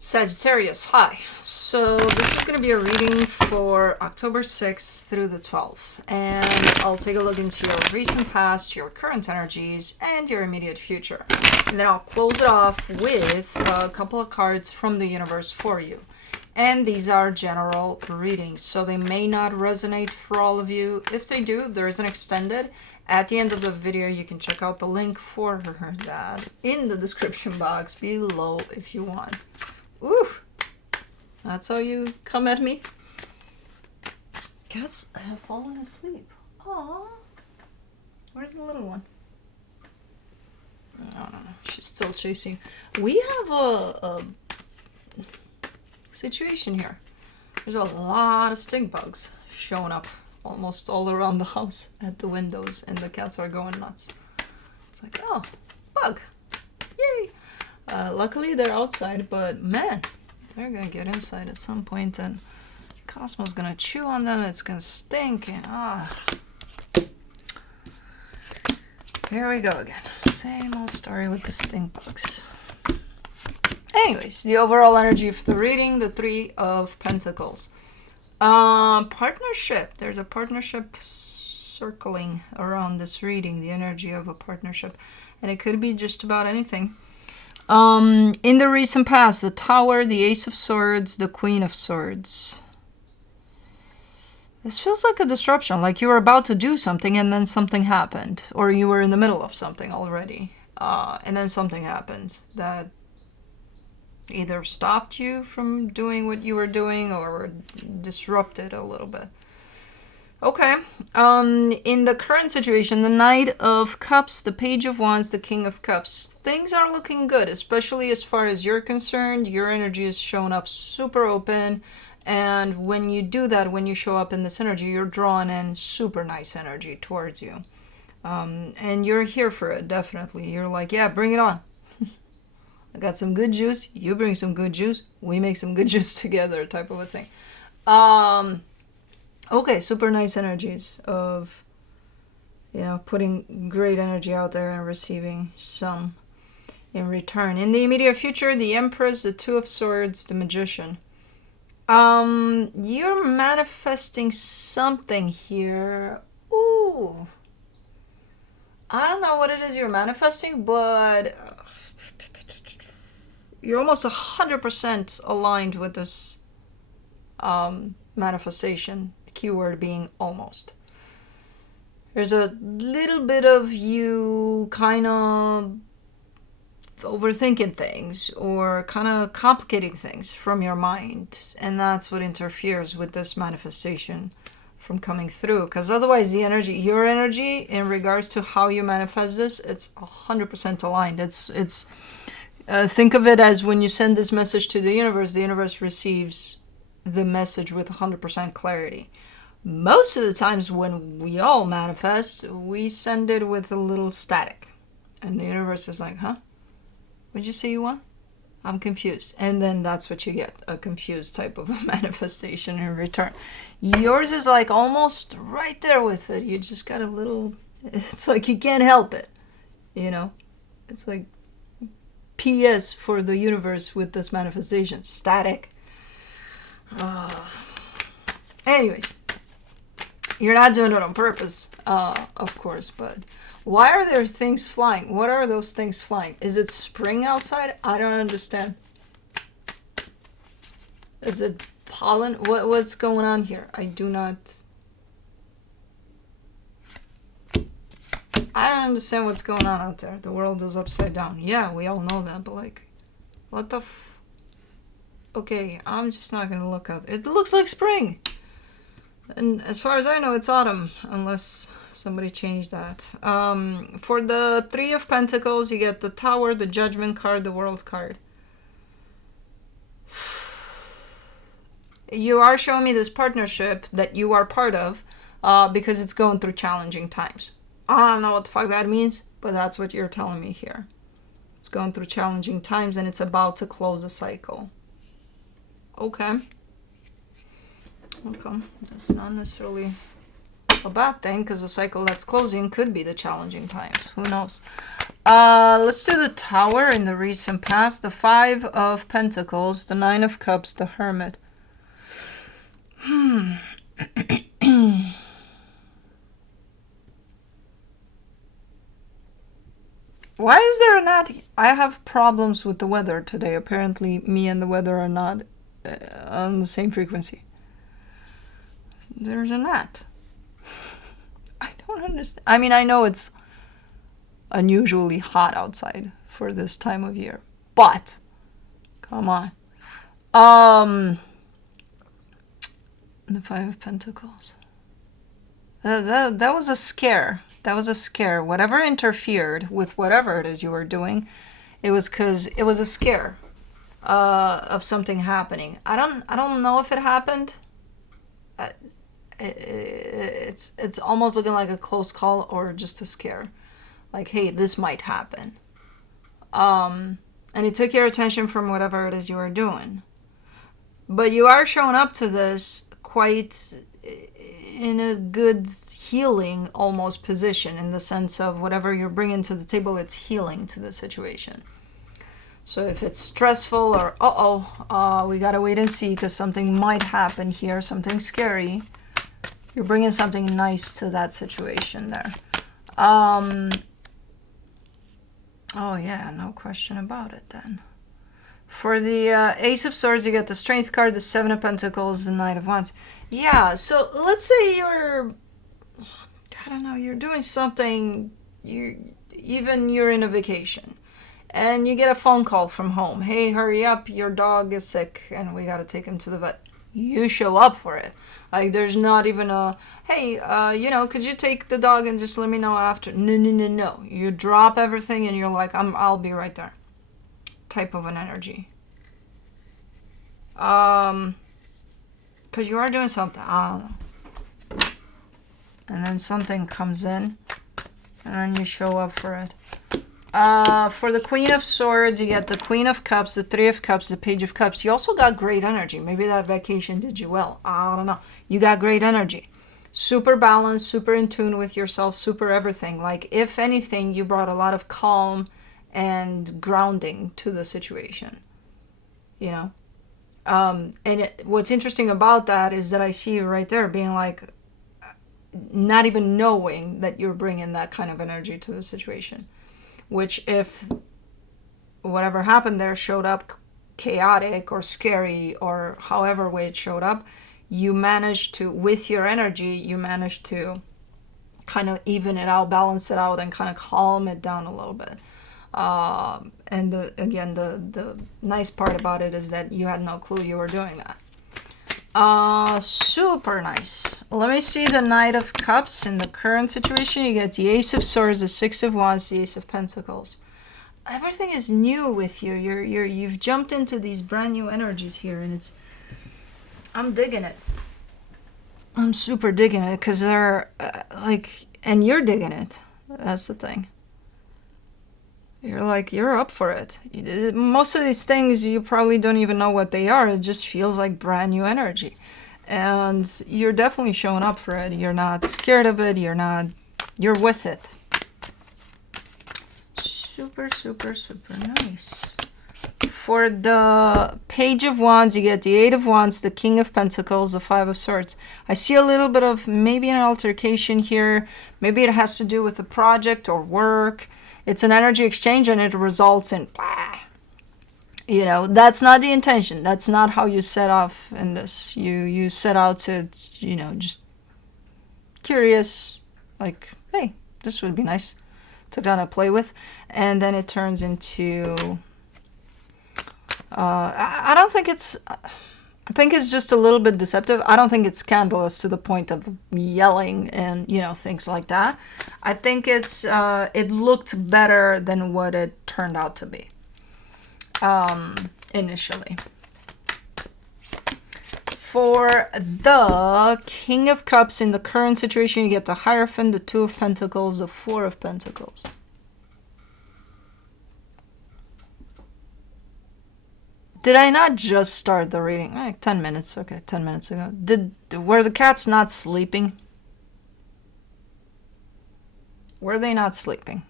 Sagittarius, hi. So this is going to be a reading for October 6th through the 12th. And I'll take a look into your recent past, your current energies, and your immediate future. And then I'll close it off with a couple of cards from the universe for you. And these are general readings, so they may not resonate for all of you. If they do, there is an extended. At the end of the video, you can check out the link for that in the description box below if you want. Ooh, that's how you come at me? Cats have fallen asleep. Aww. Where's the little one? No, she's still chasing. We have a situation here. There's a lot of stink bugs showing up almost all around the house at the windows, and the cats are going nuts. It's like, oh, bug. Yay. Luckily they're outside, but man, they're gonna get inside at some point and Cosmo's gonna chew on them. It's gonna stink and here we go again. Same old story with the stink bugs. Anyways, the overall energy for the reading, the Three of Pentacles. Partnership. There's a partnership circling around this reading, the energy of a partnership, and it could be just about anything. In the recent past, the Tower, the Ace of Swords, the Queen of Swords. This feels like a disruption, like you were about to do something and then something happened, or you were in the middle of something already, and then something happened that either stopped you from doing what you were doing or disrupted a little bit. Okay, in the current situation, the Knight of Cups, the Page of Wands, the King of Cups, things are looking good, especially as far as you're concerned. Your energy is showing up super open, and when you do that, when you show up in this energy, you're drawing in super nice energy towards you. And you're here for it, definitely. You're like, yeah, bring it on. I got some good juice, you bring some good juice, we make some good juice together, type of a thing. Okay, super nice energies of, putting great energy out there and receiving some in return. In the immediate future, the Empress, the Two of Swords, the Magician. You're manifesting something here. Ooh. I don't know what it is you're manifesting, but you're almost 100% aligned with this manifestation. Keyword being almost. There's a little bit of you kind of overthinking things or kind of complicating things from your mind, and that's what interferes with this manifestation from coming through, because otherwise your energy in regards to how you manifest this, it's 100% aligned. It's think of it as when you send this message to the universe receives the message with 100% clarity. Most of the times when we all manifest, we send it with a little static. And the universe is like, huh? What'd you say you want? I'm confused. And then that's what you get, a confused type of a manifestation in return. Yours is like almost right there with it. You just got a little, it's like you can't help it. It's like PS for the universe with this manifestation. Static. Anyways, you're not doing it on purpose, of course, but why are there things flying? What are those things flying? Is it spring outside? I don't understand. Is it pollen? What's going on here? I don't understand what's going on out there. The world is upside down. Yeah, we all know that, but like, what the Okay, I'm just not gonna look out. It looks like spring. And as far as I know, it's autumn, unless somebody changed that. For the Three of Pentacles, you get the Tower, the Judgment card, the World card. You are showing me this partnership that you are part of because it's going through challenging times. I don't know what the fuck that means, but that's what you're telling me here. It's going through challenging times and it's about to close a cycle. Okay. That's not necessarily a bad thing, because the cycle that's closing could be the challenging times. Who knows? Let's do the Tower in the recent past, the Five of Pentacles, the Nine of Cups, the Hermit. Why is there a gnat? I have problems with the weather today. Apparently, me and the weather are not on the same frequency. There's a gnat. I don't understand. I mean, I know it's unusually hot outside for this time of year, but come on. The Five of Pentacles. That was a scare. That was a scare. Whatever interfered with whatever it is you were doing, it was because it was a scare of something happening. I don't know if it happened. It's almost looking like a close call or just a scare. Like, hey, this might happen. And it took your attention from whatever it is you were doing. But you are showing up to this quite in a good healing almost position, in the sense of whatever you're bringing to the table, it's healing to the situation. So if it's stressful or we gotta wait and see because something might happen here, something scary, you're bringing something nice to that situation there. Oh yeah, no question about it then. For the Ace of Swords, you get the Strength card, the Seven of Pentacles, the Knight of Wands. Yeah, so let's say you're, I don't know, you're doing something, you're in a vacation, and you get a phone call from home. Hey, hurry up, your dog is sick, and we gotta take him to the vet. You show up for it. Like, there's not even a, hey, could you take the dog and just let me know after? No. You drop everything, and you're like, I'll be right there. Type of an energy. Because you are doing something, I don't know. And then something comes in, and then you show up for it. For the Queen of Swords, you get the Queen of Cups, the Three of Cups, the Page of Cups. You also got great energy. Maybe that vacation did you well. I don't know. You got great energy. Super balanced, super in tune with yourself, super everything. Like, if anything, you brought a lot of calm and grounding to the situation, you know. What's interesting about that is that I see you right there being like, not even knowing that you're bringing that kind of energy to the situation, which, if whatever happened there showed up chaotic or scary or however way it showed up, you managed to, with your energy, you managed to kind of even it out, balance it out, and kind of calm it down a little bit. And the nice part about it is that you had no clue you were doing that. Super nice. Let me see the Knight of Cups in the current situation. You get the Ace of Swords, the Six of Wands, the Ace of Pentacles. Everything is new with you. You've jumped into these brand new energies here, and I'm digging it. I'm super digging it because they're and you're digging it. That's the thing. You're up for it. Most of these things, you probably don't even know what they are. It just feels like brand new energy. And you're definitely showing up for it. You're not scared of it. You're with it. Super, super, super nice. For the Page of Wands, you get the Eight of Wands, the King of Pentacles, the Five of Swords. I see a little bit of maybe an altercation here. Maybe it has to do with a project or work. It's an energy exchange, and it results in, that's not the intention. That's not how you set off in this. You set out to, just curious, like, hey, this would be nice to kind of play with. And then it turns into, I don't think it's, I think it's just a little bit deceptive. I don't think it's scandalous to the point of yelling and, things like that. I think it looked better than what it turned out to be initially. For the King of Cups in the current situation, you get the Hierophant, the Two of Pentacles, the Four of Pentacles. Did I not just start the reading? 10 minutes. Okay, 10 minutes ago. Were the cats not sleeping? Were they not sleeping?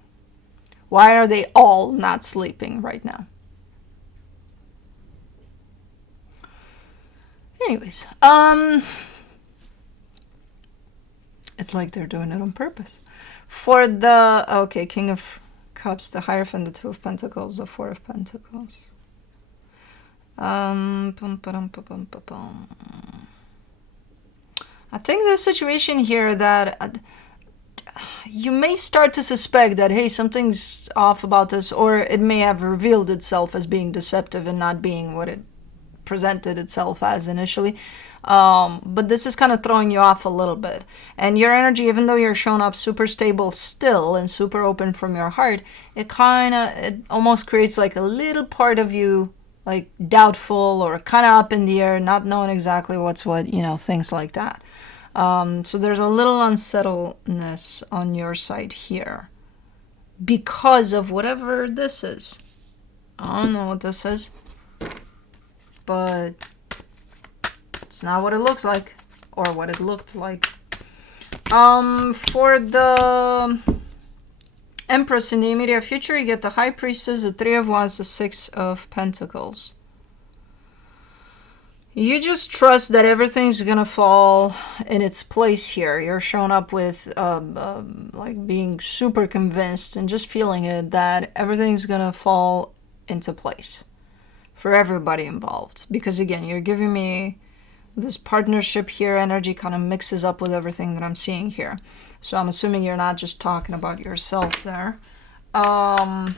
Why are they all not sleeping right now? Anyways, it's like they're doing it on purpose. For the, okay, King of Cups, the Hierophant, the Two of Pentacles, the Four of Pentacles. I think the situation here that you may start to suspect that, hey, something's off about this, or it may have revealed itself as being deceptive and not being what it presented itself as initially. But this is kind of throwing you off a little bit. And your energy, even though you're showing up super stable still and super open from your heart, it almost creates like a little part of you like doubtful or kind of up in the air, not knowing exactly what's what, things like that. So there's a little unsettledness on your side here because of whatever this is. I don't know what this is, but it's not what it looks like or what it looked like. For the Empress in the immediate future, you get the High Priestess, the Three of Wands, the Six of Pentacles. You just trust that everything's gonna fall in its place here. You're showing up with like being super convinced and just feeling it that everything's gonna fall into place for everybody involved. Because again, you're giving me this partnership here. Energy kind of mixes up with everything that I'm seeing here. So I'm assuming you're not just talking about yourself there. Let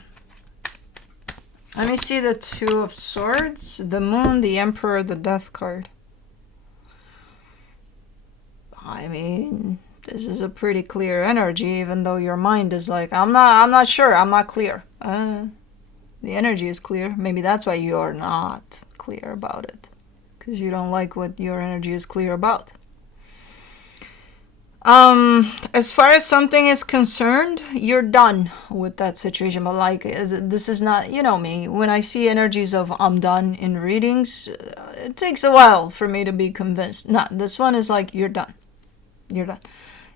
me see the Two of Swords, the Moon, the Emperor, the Death card. I mean, this is a pretty clear energy, even though your mind is like, I'm not sure, I'm not clear. The energy is clear. Maybe that's why you're not clear about it, because you don't like what your energy is clear about. As far as something is concerned, you're done with that situation. But like, this is not, you know me, when I see energies of I'm done in readings, it takes a while for me to be convinced. No, this one is like, you're done. You're done.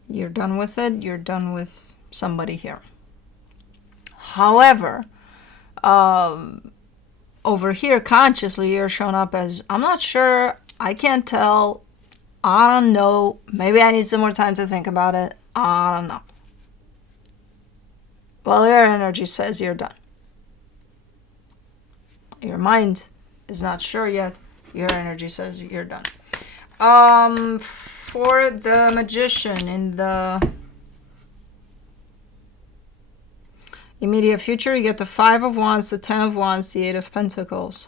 You're done with it. You're done with somebody here. However, over here, consciously, you're showing up as, I'm not sure, I can't tell, I don't know, maybe I need some more time to think about it, I don't know. Well, your energy says you're done. Your mind is not sure yet. Your energy says you're done. For the Magician in the immediate future, you get the Five of Wands, the Ten of Wands, the Eight of Pentacles.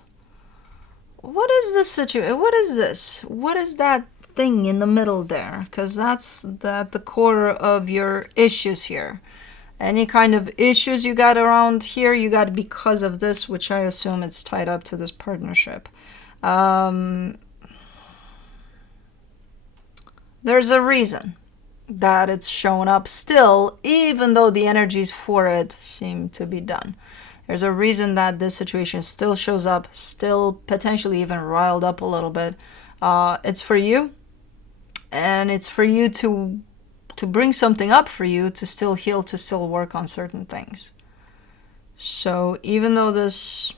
What is this situation? What is this? What is that thing in the middle there? Because that's at the core of your issues here. Any kind of issues you got around here, you got because of this, which I assume it's tied up to this partnership. There's a reason that it's showing up still, even though the energies for it seem to be done. There's a reason that this situation still shows up, still potentially even riled up a little bit. It's for you, and it's for you to bring something up for you, to still heal, to still work on certain things. So even though this,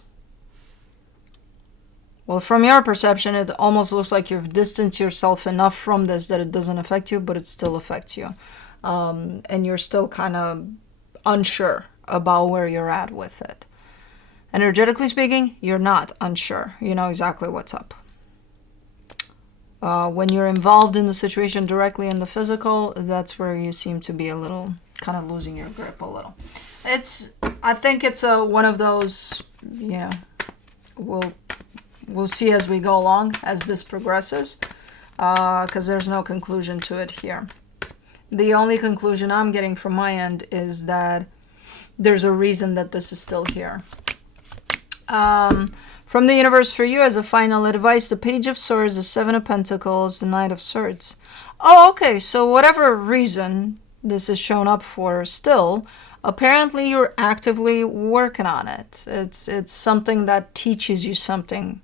well, from your perception, it almost looks like you've distanced yourself enough from this that it doesn't affect you, but it still affects you. And you're still kind of unsure about where you're at with it. Energetically speaking, you're not unsure. You know exactly what's up. When you're involved in the situation directly in the physical, that's where you seem to be a little, kind of losing your grip a little. I think it's one of those, we'll see as we go along, as this progresses, because there's no conclusion to it here. The only conclusion I'm getting from my end is that there's a reason that this is still here. From the universe for you, as a final advice, the Page of Swords, the Seven of Pentacles, the Knight of Swords. Oh, okay, so whatever reason this is shown up for still, apparently you're actively working on it. It's something that teaches you something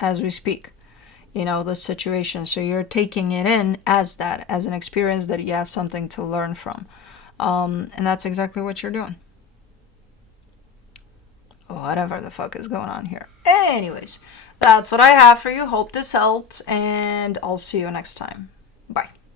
as we speak, the situation. So you're taking it in as that, as an experience that you have something to learn from. And that's exactly what you're doing. whatever the fuck is going on here. Anyways, that's what I have for you. Hope this helped, and I'll see you next time. Bye.